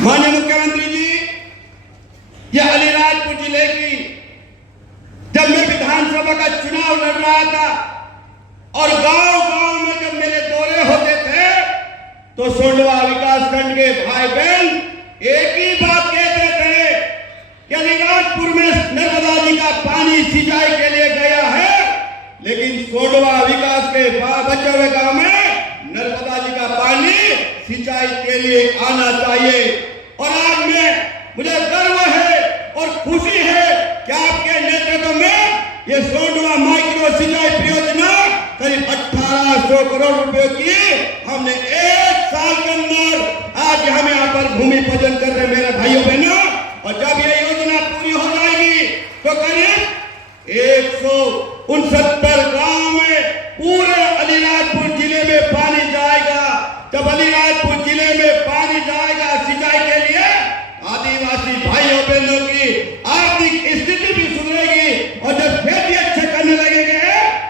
माननीय मुख्यमंत्री जी, यह अलीराजपुर जिले की जब मैं विधानसभा का चुनाव लड़ रहा था और गांव-गांव में जब मेरे दौरे होते थे तो सोंडवा विकासखंड के भाई बहन एक ही बात कहते थे कि अलीराजपुर में नर्मदा जी का पानी सिंचाई के लिए गया है, लेकिन सोंडवा विकास के बचे हुए गांव में नर्मदा जी का पानी सिंचाई के लिए आना चाहिए। और आज मुझे गर्व है और खुशी है कि आपके नेतृत्व में ये सोंडवा माइक्रो सिंचाई परियोजना करीब 1800 करोड़ रुपए की हमने एक साल के अंदर आज हम यहाँ पर भूमि पूजन कर रहे मेरे भाइयों बहनों। और जब ये योजना पूरी हो जाएगी तो करीब 169 गांव में पूरे अलीराजपुर जिले में पानी जाएगा। जब अलीराजपुर जिले में पानी जाएगा सिंचाई के लिए, आदिवासी भाइयों बहनों की आर्थिक स्थिति भी सुधरेगी और जब खेती अच्छे करने लगेंगे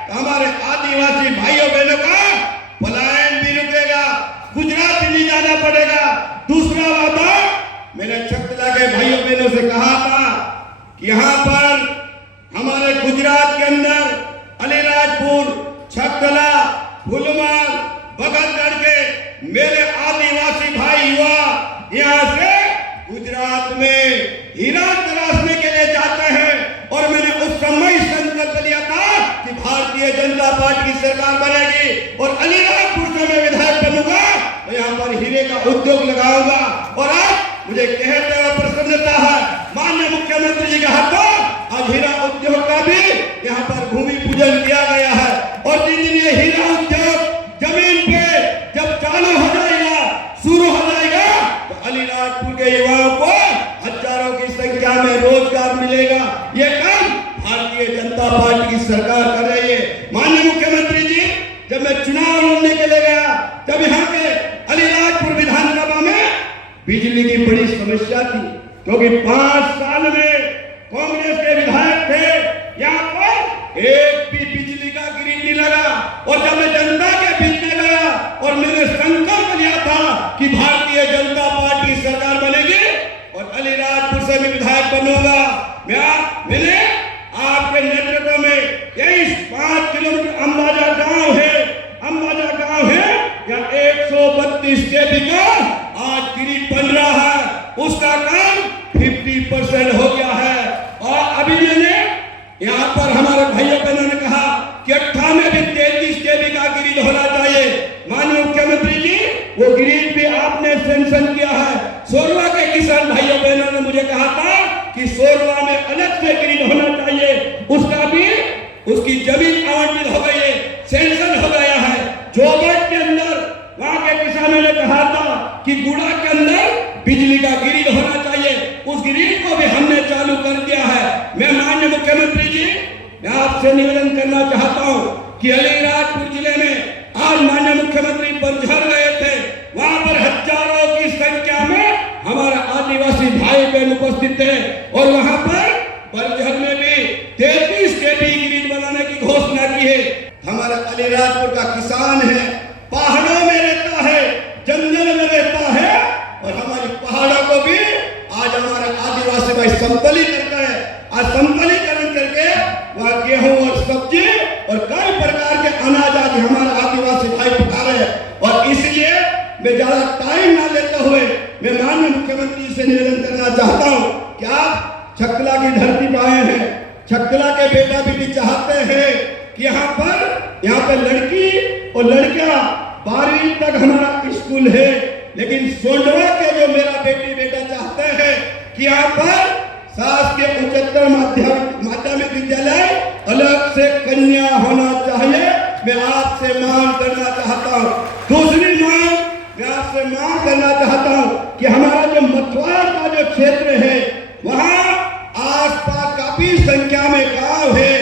तो हमारे आदिवासी भाइयों बहनों का पलायन भी रुकेगा, गुजरात भी नहीं जाना पड़ेगा। दूसरा वादा मैंने छत्तीसगढ़ के भाइयों बहनों से कहा था कि यहाँ पर हमारे गुजरात के अंदर अलीराजपुर, छत्तीसगढ़, फुलमाल, बगलगढ़ के मेरे आदिवासी भाई युवा यहाँ से गुजरात में हीरा तराशने के लिए जाते हैं। और मैंने उस समय संकल्प लिया था कि भारतीय जनता पार्टी की सरकार बनेगी और अलीराजपुर से मैं विधायक बनूंगा तो यहाँ पर हीरे का उद्योग लगाऊंगा। और आज मुझे कहते हुए प्रसन्नता है माननीय मुख्यमंत्री जी के हाथों आज हीरा उद्योग का भी यहाँ पर भूमि पूजन किया गया है। और जिन दिन ये हीरा उद्योग जमीन पे जब चालू हो जाएगा, शुरू हो जाएगा तो अलीराजपुर के युवाओं को हजारों की संख्या में रोजगार मिलेगा। ये काम भारतीय जनता पार्टी की सरकार कर रही है। माननीय मुख्यमंत्री जी, जब मैं चुनाव लड़ने के लिए गया तब यहाँ के अलीराजपुर विधानसभा में बिजली की बड़ी समस्या थी, क्योंकि 5 साल में कांग्रेस के विधायक थे, यहाँ पर एक भी बिजली का ग्रिड नहीं लगा। और जब मैं जनता के बीच में गया और मैंने संकल्प लिया था कि भारतीय जनता पार्टी सरकार बनेगी और अलीराजपुर से मैं विधायक बनूंगा, मैंने आपके नेतृत्व में यही 5 किलोमीटर अंबाजा गांव है या 132 केवी का आज ग्रिड बन रहा है, उसका काम 50% हो गया है। और अभी मैंने यहाँ पर हमारे भाइयों बहनों ने कहा कि 98 में भी 33 केवी का ग्रिड होना चाहिए। माननीय मुख्यमंत्री जी, वो ग्रिड भी आपने सेंक्शन किया है। सोरवा के किसान भाइयों बहनों ने मुझे कहा था कि सोरवा में अलग से ग्रिड होना चाहिए, उसका भी उसकी जमीन आवंटित हो गई है, सेंक्शन हो गया है। जोबट के अंदर वहां के किसानों ने कहा था कि गुड़ा के अंदर बिजली का ग्रिड होना चाहिए, उस ग्रिड को भी हमने चालू कर दिया है। मैं माननीय मुख्यमंत्री जी, मैं आपसे निवेदन करना चाहता हूं कि अलीराजपुर जिले में आज माननीय मुख्यमंत्री बरझर गए थे, वहां पर हजारों की संख्या में हमारे आदिवासी भाई बहन उपस्थित थे और वहां पर बरझर में भी 33 केवी ग्रिड बनाने की घोषणा की है। हमारा अलीराजपुर का किसान है, पहाड़ों में रहता है, जंगल में रहता है और हमारी पहाड़ों को भी आज हमारे आदिवासी भाई संतुलित करता है। आज संतुलिकरण करके वह गेहूं और सब्जी और कई प्रकार के अनाज आज हमारे आदिवासी भाई उठा रहे हैं। और इसलिए मैं ज्यादा टाइम ना लेते हुए मैं माननीय मुख्यमंत्री से निवेदन करना चाहता हूँ कि आप छत्तीसगढ़ की धरती पर आए हैं, छत्तीसगढ़ के बेटा बेटी चाहते हैं कि यहाँ पर लड़की और लड़कियां 12वीं तक हमारा स्कूल है, लेकिन सोंडवा के जो मेरा बेटी बेटा चाहते हैं कि यहाँ पर शासकीय उच्चतर माध्यमिक विद्यालय अलग से कन्या होना चाहिए। मैं आपसे मांग करना चाहता हूँ। दूसरी मांग मैं आपसे मांग करना चाहता हूँ कि हमारा जो मथुरा का जो क्षेत्र है वहाँ आसपास काफी संख्या में गांव है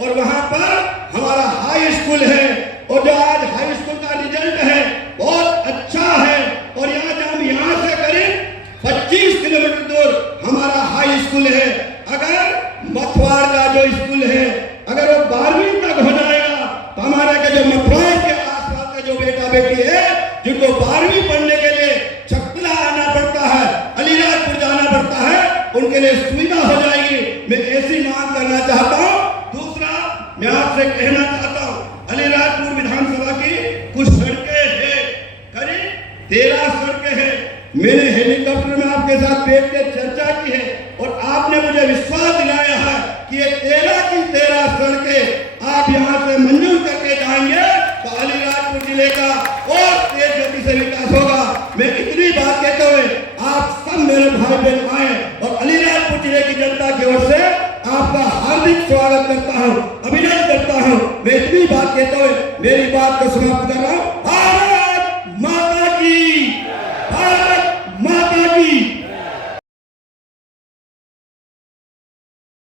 और वहाँ पर हमारा हाई स्कूल है और जो आज हाई स्कूल का रिजल्ट है बहुत अच्छा है। और हम यहाँ से करीब 25 किलोमीटर दूर हमारा हाई स्कूल है। अगर मथुआर का जो स्कूल है अगर वो 12वीं तक हो जाएगा तो हमारे के जो मथुआर के आसपास के जो बेटा बेटी है जिनको 12वीं पढ़ने के लिए छत्तीसगढ़ आना पड़ता है, लिए सुविधा हो जाएगी। मैं ऐसी मांग करना चाहता हूँ। दूसरा, मैं आपसे कहना चाहता हूँ, अलीराजपुर विधानसभा की कुछ सड़कें हैं, करीब 13 सड़कें हैं। मैंने हेलीकॉप्टर में आपके साथ बैठ के चर्चा की है और आपने मुझे विश्वास दिलाया है कि ये 13 की 13 सड़कें आप यहाँ से मंजूर करके जाएंगे तो अलीराजपुर जिले का और तेज गति से विकास होगा। मैं इतनी बात कहते हुए आप सब मेरे भाई बहन आए और अलीराजपुर जिले की जनता की ओर से आपका हार्दिक स्वागत करता हूँ, अभिनंदन करता हूँ। मैं इतनी बात कहते हुए मेरी बात को समाप्त कर रहा हूँ।